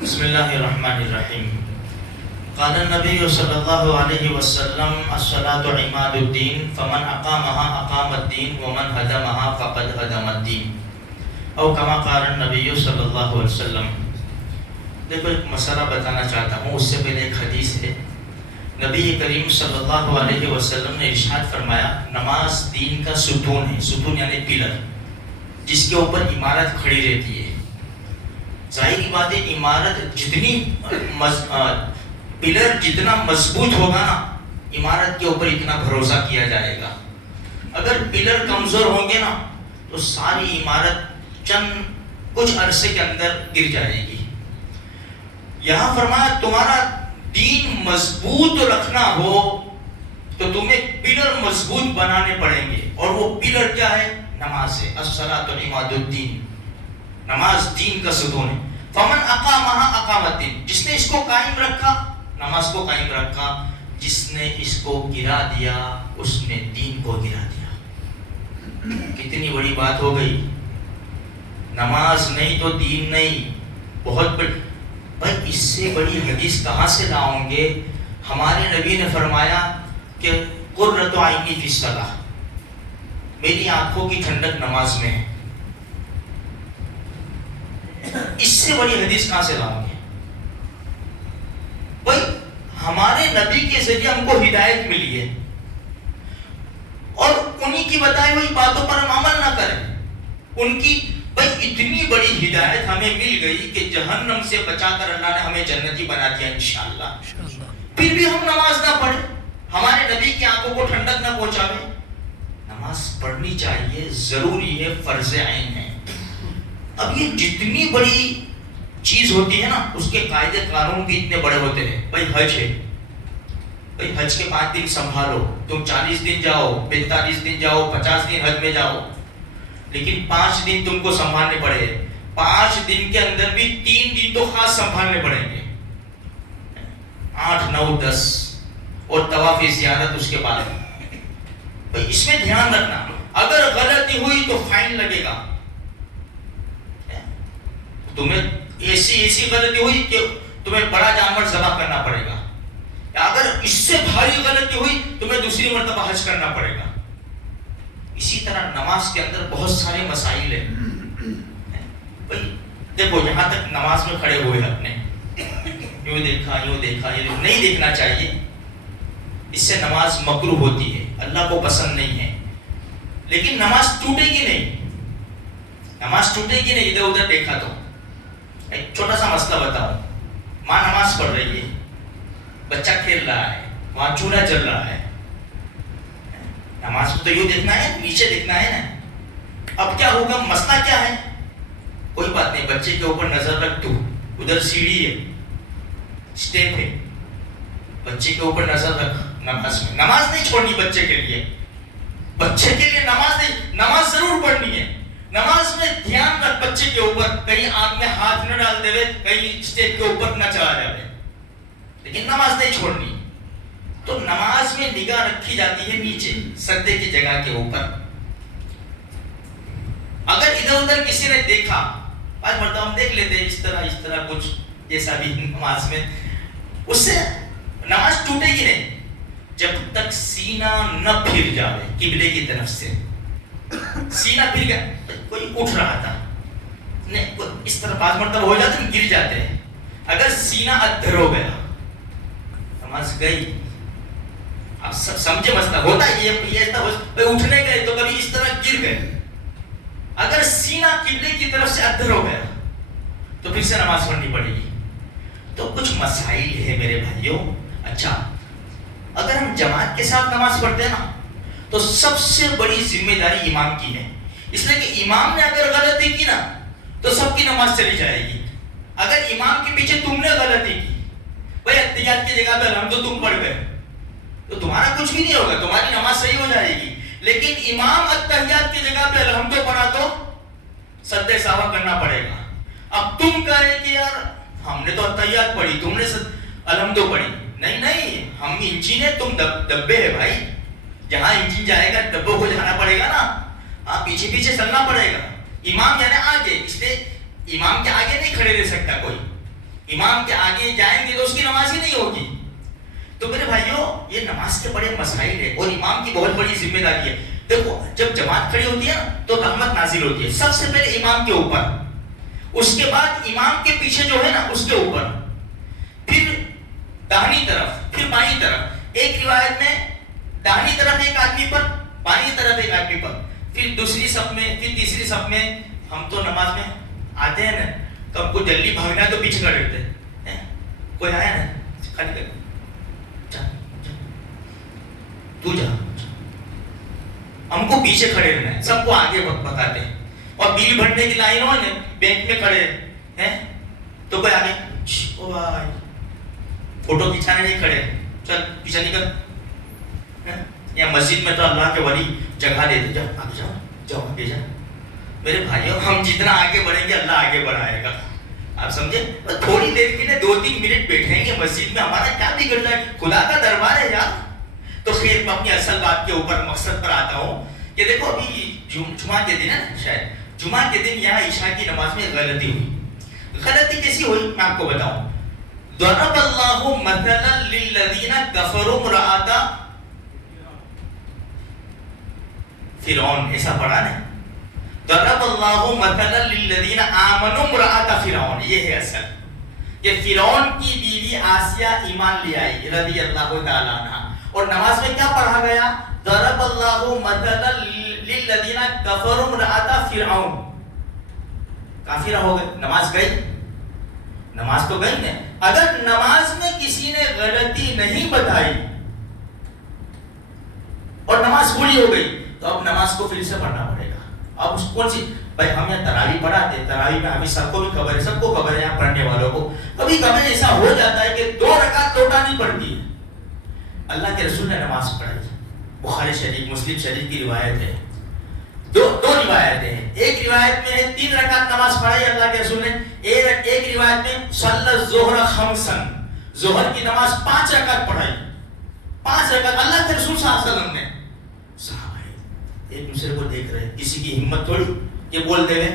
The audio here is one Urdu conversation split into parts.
بسم اللہ الرحمن الرحیم. قال النبی صلی اللہ علیہ وسلم الصلاۃ عماد الدین فمن اقامها اقام الدین ومن هدمها فقد هدم الدین او کما قال النبی صلی اللہ علیہ وسلم. دیکھو ایک مسئلہ بتانا چاہتا ہوں، اس سے پہلے ایک حدیث ہے. نبی کریم صلی اللہ علیہ وسلم نے ارشاد فرمایا نماز دین کا ستون ہے. ستون یعنی پلر، جس کے اوپر عمارت کھڑی رہتی ہے. ظاہری بات ہے عمارت جتنی پلر جتنا مضبوط ہوگا نا، عمارت کے اوپر اتنا بھروسہ کیا جائے گا. اگر پلر کمزور ہوں گے نا تو ساری عمارت چند کچھ عرصے کے اندر گر جائے گی. یہاں فرمایا تمہارا دین مضبوط رکھنا ہو تو تمہیں پلر مضبوط بنانے پڑیں گے، اور وہ پلر کیا ہے؟ نماز ہے. الصلاۃ عماد الدین، نماز دین کا ستون ہے. فمن اقامها اقام الدین، جس نے اس کو قائم رکھا، نماز کو قائم رکھا. جس نے اس کو گرا دیا اس نے دین کو گرا دیا. کتنی بڑی بات ہو گئی. نماز نہیں تو دین نہیں. بہت بڑی بھائی، اس سے بڑی حدیث کہاں سے لاؤں گے؟ ہمارے نبی نے فرمایا کہ قرۃ عینی فی الصلاۃ، میری آنکھوں کی ٹھنڈک نماز میں ہے. اس سے بڑی حدیث کہاں سے لاؤں گے؟ بھائی ہمارے نبی کے ذریعے ہم کو ہدایت ملی ہے، اور انہی کی بتائی ہوئی باتوں پر ہم عمل نہ کریں. ان کی بھائی اتنی بڑی ہدایت ہمیں مل گئی کہ جہنم سے بچا کر اللہ نے ہمیں جنتی بنا دیا انشاءاللہ. پھر بھی ہم نماز نہ پڑھیں، ہمارے نبی کی آنکھوں کو ٹھنڈک نہ پہنچاویں. نماز پڑھنی چاہیے، ضروری ہے، فرض عین ہے. اب یہ جتنی بڑی چیز ہوتی ہے نا، اس کے قاعدے قانون بھی اتنے بڑے ہوتے ہیں. بھائی حج ہے، بھائی حج کے 5 دن سنبھالو. تم 40 دن جاؤ، 45 دن جاؤ، 50 دن حج میں جاؤ، لیکن 5 دن تم کو سنبھالنے پڑے. 5 دن کے اندر بھی 3 دن تو خاص سنبھالنے پڑیں گے، 8 9 10 اور طواف زیارت اس کے بعد. بھائی اس میں دھیان رکھنا، اگر غلطی ہوئی تو فائن لگے گا. تمہیں ایسی غلطی ہوئی کہ تمہیں بڑا جانور ذبح کرنا پڑے گا، اگر اس سے بھاری غلطی ہوئی تمہیں دوسری مرتبہ حج کرنا پڑے گا. اسی طرح نماز کے اندر بہت سارے مسائل ہیں. بھائی دیکھو یہاں تک نماز میں کھڑے ہوئے اپنے یوں دیکھا یہ نہیں دیکھنا چاہیے. اس سے نماز مکروہ ہوتی ہے، اللہ کو پسند نہیں ہے. لیکن نماز ٹوٹے گی نہیں، نماز ٹوٹے گی نہیں ادھر ادھر دیکھا تو. ایک چھوٹا سا مسئلہ بتاؤں. ماں نماز پڑھ رہی ہے، بچہ کھیل رہا ہے، وہاں چولہا جل رہا ہے. نماز کو تو یوں دیکھنا ہے، نیچے دیکھنا ہے نا. اب کیا ہوگا؟ مسئلہ کیا ہے؟ کوئی بات نہیں، بچے کے اوپر نظر رکھ. تو ادھر سیڑھی ہے، اسٹیپ ہے، بچے کے اوپر نظر رکھ. نماز میں نماز نہیں چھوڑنی بچے کے لیے. بچے کے لیے نماز نہیں، نماز ضرور پڑھنی ہے. نماز میں دھیان رکھ بچے کے اوپر، کہیں آنکھ میں ہاتھ نہ ڈال دے، کہیں اسٹیپ کے اوپر نہ چلا جائے، لیکن نماز نہیں چھوڑنی. تو نماز میں نگاہ رکھی جاتی ہے نیچے سجدے کی جگہ کے اوپر. اگر ادھر ادھر کسی نے دیکھا، آج مرتبہ ہم دیکھ لیتے ہیں اس طرح کچھ جیسا بھی نماز میں، اس سے نماز ٹوٹے گی نہیں جب تک سینہ نہ پھر جائے قبلے کی طرف سے. سینہ پھر گیا، کوئی اٹھ رہا تھا نہیں، اس طرح بعض مرتبہ ہو جاتے ہیں گر جاتے ہیں. اگر سینہ ادھر ہو گیا نماز گئی. آپ سب سمجھے مسئلہ ہوتا ہے یہ اٹھنے گئے تو کبھی اس طرح گر گئے. اگر سینہ قبلے کی طرف سے ادھر ہو گیا تو پھر سے نماز پڑھنی پڑے گی. تو کچھ مسائل ہے میرے بھائیوں. اچھا اگر ہم جماعت کے ساتھ نماز پڑھتے ہیں نا تو سب سے بڑی ذمہ داری امام کی ہے. اس لیے کہ امام نے اگر غلطی کی نا تو سب کی نماز چلی جائے گی. اگر امام کے پیچھے تم نے غلطی کی، بھائی اتحیات کی جگہ پہ الحمد تم پڑھ گئے تو تمہارا کچھ بھی نہیں ہوگا، تمہاری نماز صحیح ہو جائے گی. لیکن امام اتحیات کی جگہ پہ الحمد پڑھا تو سجدہ سہوا کرنا پڑے گا. اب تم کہے کہ یار ہم نے تو اتحیات پڑھی، تم نے الحمد پڑھی. نہیں، ہم انجین ہے، تم ڈبے ہے بھائی. جہاں انجن جائے گا ڈبوں کو جانا پڑے گا نا. ہاں پیچھے چلنا پڑے گا. امام یعنی آگے، اس لیے امام کے آگے نہیں کھڑے رہ سکتا کوئی. امام کے آگے جائیں گے تو اس کی نماز ہی نہیں ہوگی. تو میرے بھائیوں یہ نماز کے بڑے مسائل ہیں اور امام کی بہت بڑی ذمہ داری ہے. دیکھو جب جماعت کھڑی ہوتی ہے نا تو رحمت نازل ہوتی ہے سب سے پہلے امام کے اوپر, اس کے بعد امام کے پیچھے جو ہے نا اس کے اوپر, پھر داہنی طرف, پھر بائیں طرف. ایک روایت میں داہنی طرف ایک آدمی پر, بائیں طرف ایک آدمی پر, پھر دوسری صف میں, پھر تیسری صف میں. ہم تو نماز میں آتے ہیں نا تو ہم کو جلدی بھاگنا ہے تو پیچھے کھڑے رہتے ہیں. کوئی آیا نا خالی کر تو جا, ہم کو پیچھے کھڑے رہنا ہے, سب کو آگے بتاتے ہیں. اور بل بھرنے کی لائن ہو نا بینک میں کھڑے ہیں تو کوئی آگے او بھائی فوٹو کھینچانے نہیں کھڑے, چل پیچھے نکل. یا مسجد میں تو اللہ کے ولی جگہ دیتے, جاؤ آگے جاؤ, جاؤ آگے جاؤ. میرے بھائیوں ہم جتنا آگے بڑھیں گے اللہ آگے بڑھائے گا. آپ سمجھے, تھوڑی دیر کے لیے 2-3 منٹ بیٹھیں گے مسجد میں, ہمارا کیا بگڑ جائے, خدا کا دربار ہے یار. تو خیر میں اپنی اصل بات کے اوپر مقصد پر آتا ہوں کہ دیکھو ابھی جمعہ کے دن ہے نا, شاید جمعہ کے دن یہاں عشاء کی نماز میں غلطی ہوئی. غلطی کیسی ہوئی میں آپ کو بتاؤں. ضرب اللہ مثلا للذین کفروا امرأۃ فرعون, ایسا پڑھا نا, ضرب اللہ مثلا للذین آمنوا امرأۃ فرعون. یہ ہے اصل کہ فرعون کی بیوی آسیہ ایمان لے آئی رضی اللہ تعالی عنہ. اور نماز میں کیا پڑھا گیا, ضرب اللہ مثلا للذین کفروا امرأۃ فرعون. کافرہ ہو گئے, نماز گئی, نماز تو گئی نا. اگر نماز میں کسی نے غلطی نہیں بتائی اور نماز پوری ہو گئی تو اب نماز کو پھر سے پڑھنا پڑے گا. اب اس کون سی بھائی ہم یہاں تراویح پڑھاتے, تراویح میں ہمیں سب کو بھی خبر ہے, سب کو خبر ہے یہاں پڑھنے والوں کو, کبھی کبھی ایسا ہو جاتا ہے کہ 2 رکعت لوٹانی پڑتی ہے. اللہ کے رسول نے نماز پڑھائی, بخاری شریف مسلم شریف کی روایت ہے. دو روایتیں ہیں. ایک روایت میں ہے 3 رکعت نماز پڑھائی اللہ کے رسول نے, ایک روایت میں صلی الظہر خمسا, ظہر کی نماز 5 رکعت پڑھائی. 5 رکعت اللہ کے رسول صلی اللہ علیہ وسلم نے. صحابہ ایک دوسرے کو دیکھ رہے, کسی کی ہمت تھوڑی کہ بول دے.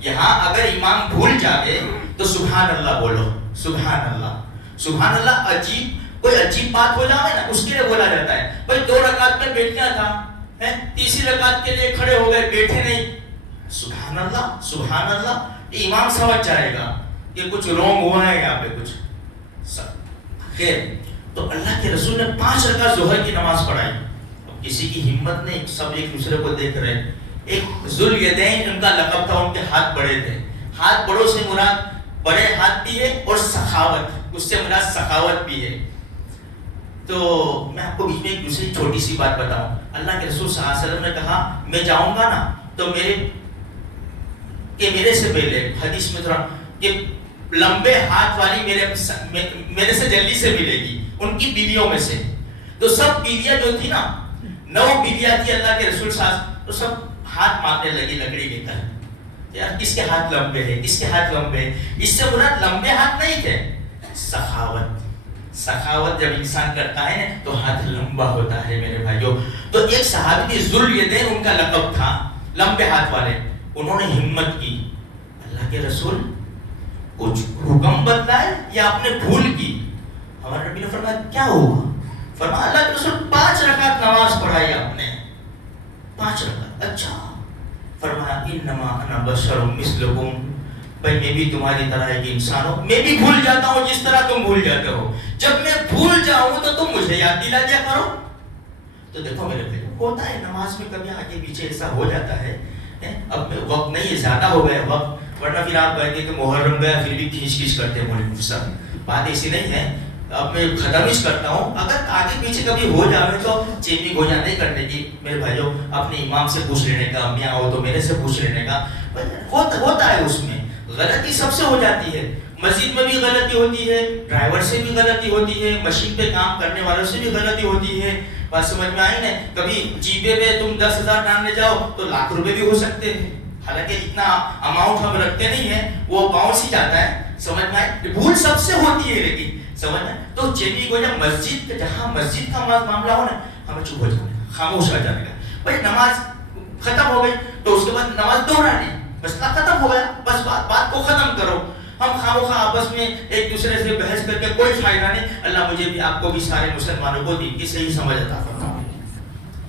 یہاں اگر امام بھول جائے تو سبحان اللہ بولو, سبحان اللہ. سبحان اللہ عجیب کوئی عجیب بات ہو جائے نا اس کے لیے بولا جاتا ہے. بھائی 2 رکعت میں بیٹھنا تھا, تیسری رکعت کے لیے کھڑے ہو گئے, بیٹھے نہیں, سبحان اللہ سبحان اللہ. امام سمجھ جائے گا کہ کچھ رونگ ہوا ہے یہاں پہ کچھ. خیر تو اللہ کے رسول نے 5 رکعت ظہر کی نماز پڑھائی. اب کسی کی ہمت نہیں, سب ایک دوسرے کو دیکھ رہے. ایک ذوالیدین ان کا لقب تھا, ان کے ہاتھ بڑے تھے. ہاتھ بڑوں سے مراد بڑے ہاتھ بھی ہے اور سخاوت, اس سے مراد سخاوت بھی ہے. تو میں آپ کو بیچ میں ایک دوسری چھوٹی سی بات بتاؤں. اللہ کے رسول صلی اللہ علیہ وسلم نے کہا میں جاؤں گا نا تو میرے سے پہلے حدیث میں تھوڑا کہ لمبے ہاتھ والی میرے سے جلدی سے ملے گی ان کی بیویوں میں سے. تو سب بیویاں جو تھی نا, 9 بیویاں تھی اللہ کے رسول صلی اللہ علیہ وسلم, تو سب ہاتھ مارنے لگی لکڑی لے کر, یار کس کے ہاتھ لمبے ہیں, کس کے ہاتھ لمبے ہیں. اس سے مراد لمبے ہاتھ نہیں تھے, سخاوت. سخاوت جب انسان کرتا ہے تو ہاتھ لمبا ہوتا ہے میرے بھائیوں. تو ایک صحابی تھی ذوالیدین ان کا لقب تھا, لمبے ہاتھ والے. انہوں نے ہمت کی, اللہ کے رسول کچھ حکم بدلائے یا آپ نے بھول کی. ہمارے نبی نے فرمایا کیا ہوگا, فرمایا اللہ کے رسول 5 رکعت نماز پڑھائی آپ نے, 5 رکعت. اچھا, فرمایا انما انا بشر مثلکم, بھائی میں بھی تمہاری طرح ایک انسان ہوں, میں بھی بھول جاتا ہوں جس طرح تم بھول جاتے ہو. جب میں بھول جاؤں تو تم مجھے یاد دلا دیا کرو. تو دیکھو میرے بھائی ہوتا ہے نماز میں کبھی آگے پیچھے ایسا ہو جاتا ہے. اب وقت نہیں ہے, زیادہ ہو گیا وقت, ورنہ پھر آپ کہتے کہ محرم گیا پھر بھی کھینچ کرتے مولوی صاحب. بات ایسی نہیں ہے. اب میں ختم ہی کرتا ہوں. اگر آگے پیچھے کبھی ہو جائے تو چینی ہو جانے کرنے کی میرے بھائیوں, اپنے امام سے پوچھ لینے کا, میاں ہو تو میرے سے پوچھ لینے کا. ہوتا ہے اس میں غلطی سب سے ہو جاتی ہے. مسجد میں بھی غلطی ہوتی ہے, ڈرائیور سے بھی غلطی ہوتی ہے, مشین پہ کام کرنے والوں سے بھی غلطی ہوتی ہے. بات سمجھ میں آئی نا. کبھی جی پے پہ تم 10,000 ڈالنے جاؤ تو لاکھ روپے بھی ہو سکتے ہیں, حالانکہ اتنا اماؤنٹ ہم رکھتے نہیں ہیں, وہ باؤنس ہی جاتا ہے. سمجھ میں آئی, بھول سب سے ہوتی ہے لیکن سمجھ میں. تو چینی کو جب مسجد جہاں مسجد کا معاملہ ہو نا, ہمیں چپ ہو جانا, خاموش رہ جانے کا. بھائی نماز ختم ہو گئی تو اس کے بعد نماز دوہرا لی, مسئلہ ختم ہو گیا, بس بات کو ختم کرو. ہم خامخواہ آپس میں ایک دوسرے سے بحث کر کے کوئی فائدہ نہیں. اللہ مجھے بھی آپ کو بھی سارے مسلمانوں کو دین کی صحیح سمجھ عطا فرمائے.